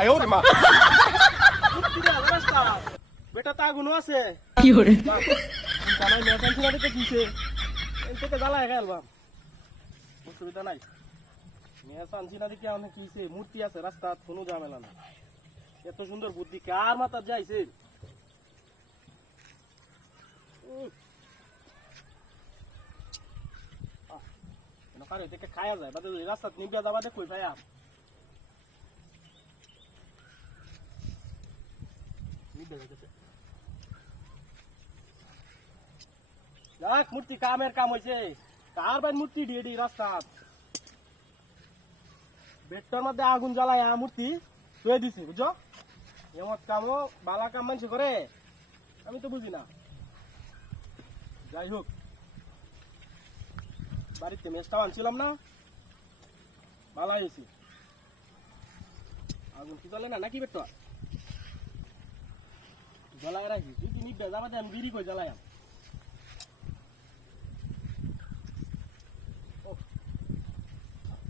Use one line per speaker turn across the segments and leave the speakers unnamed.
আয়ো রে মা।
বেটা তা গুণ আছে।
কি করে
জানাই মেশান ছিল তো কিছে এতে জ্বালায় গেল বাপ অসুবিধা নাই। মেশান ছিল দেখি অনেক কিছে মূর্তি আছে রাস্তা কোনো ঝামেলা না এত সুন্দর বুদ্ধি। কার মাথা যাইছে কারে দেখে খায়া যায়। বাদে রাস্তা নিবিয়া যাবা দেখুই ভাইয়া যাক, মূর্তি কামের কাম হয়েছে কার বাই মূর্তি দিয়ে দি রাস্তা। বেটটার মধ্যে আগুন জ্বালায় মূর্তি, শুয়ে দিছি, বুঝছ? এমন কামও বালা কাম মানুষ করে আমি তো বুঝি না। যাই হোক, বাড়িতে মেসটাও আনছিলাম না বালা হয়েছি আগুন কি জ্বলে না? নাকি বেটটা? জ্বালায় রাখি তুই কি নিবে যাবা দে আমি বিড়ি করে জ্বালাই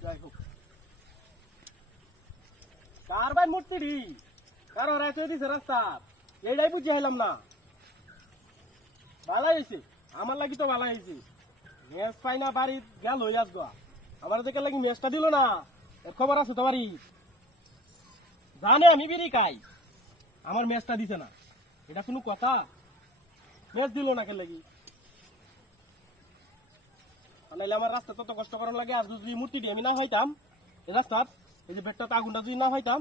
যাই হোক কার ভাই দিছে এইটাই না। ভালাই হয়েছে আমার লাগি তো ভালাই হয়েছে মেস পাই না বাড়ি গেল হই আসগো আমার দেখে লাগি মেসটা দিল না। এর খবর আছে তো বাড়ি জানে আমি বিড়ি খাই। আমার মেসটা দিছে না। এটা কোনো কথা? মেস দিল না লাগি নাইলে আমার রাস্তা তত কষ্ট করার লাগে আর যদি মূর্তি দিয়ে আমি না হইতাম, এই রাস্তার, এই যে বেটটা আগুনটা যদি না হইতাম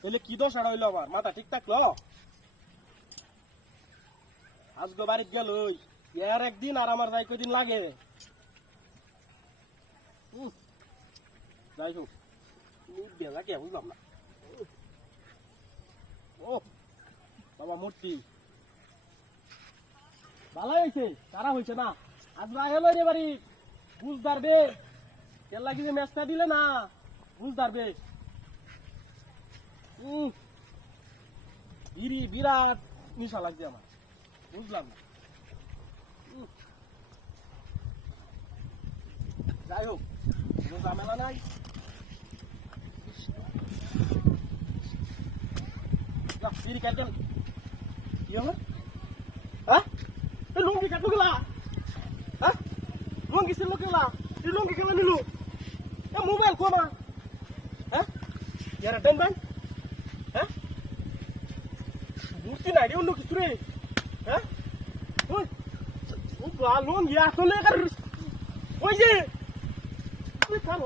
তাহলে কি দোষ হইল আমার? মাথা ঠিক থাকল? আজকে বাড়িতে গেল এর একদিন আর আমার যাই কদিন লাগে। যাই হোক বুঝলাম না। ও বাবা মূর্তি। ভালো হয়েছে তারা হয়েছে না? আজ না এলো রে বাড়ি বুঝদার বে তেল লাগি যে ম্যাচটা দিলে না? বুঝদার বে উম, বিড়ি বিরাট নিশা লাগছে আমার। বুঝলাম না। যাই হোক ঝামেলা নাই। বিড়ি কাটেন কি হলো হ্যাঁ লুঙ্গি কাটলো গেলা হ্যাঁ লুঙ্গি ছিল গেলা এই লুঙ্গি খেলা নিলু এ মোবাইল কোমা হ্যাঁ ইয়ারা টেন ব্যান হ্যাঁ মূর্তি নাই রে অন্য কিছু রে হ্যাঁ ওই ও লুঙ্গি আসলে ওই যে ওই খাব